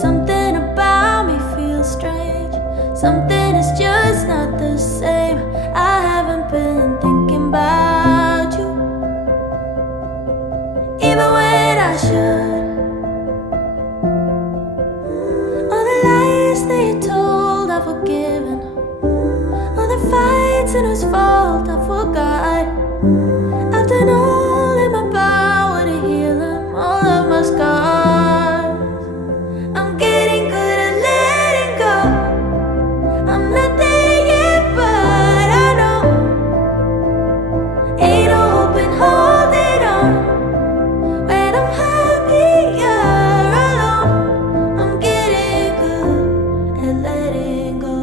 Something about me feels strange. Something is just not the same. I haven't been thinking about you, even when I should. All the lies that you told, I've forgiven. All the fights and whose fault I forgot. I've done all in my power to heal them, all of my scars. I'm getting good at letting go. I'm not there yet, but I know ain't no hope in holding on when I'm happier alone. I'm getting good at letting go.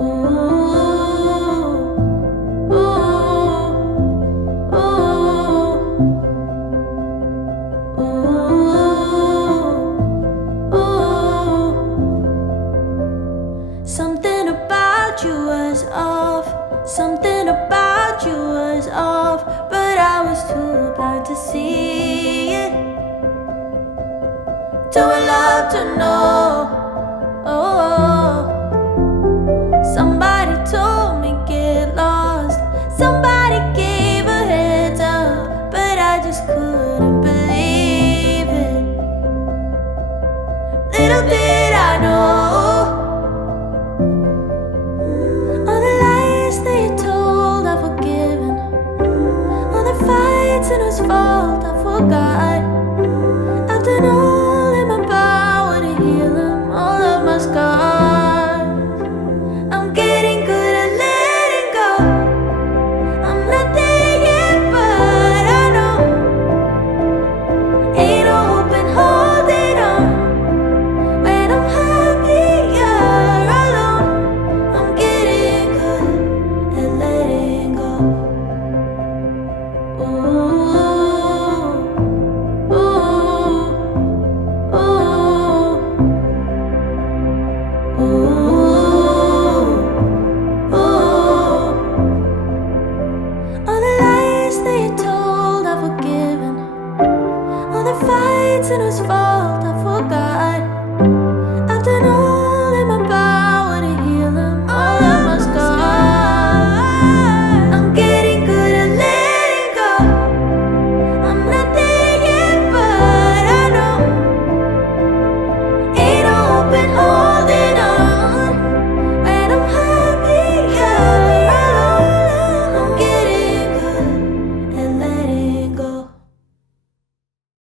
Ooh, ooh, ooh, ooh, ooh. Something about you was off. Something about you was off, but I was too blind to see it. Too in love to know. Oh, somebody told me get lost. Somebody gave a heads up, but I just couldn't believe it. Little did I know. All the lies that you told, I've forgiven. All the fights and whose fault I forgot. I've done all in my power to heal them, all of my scars. I'm getting good at letting go. I'm not there yet, but I know ain't no hope in holding on when I'm happier alone. I'm getting good at letting go. Ooh, ooh, ooh, ooh, ooh. All the lies that you told, I've forgiven. All the fights and whose fault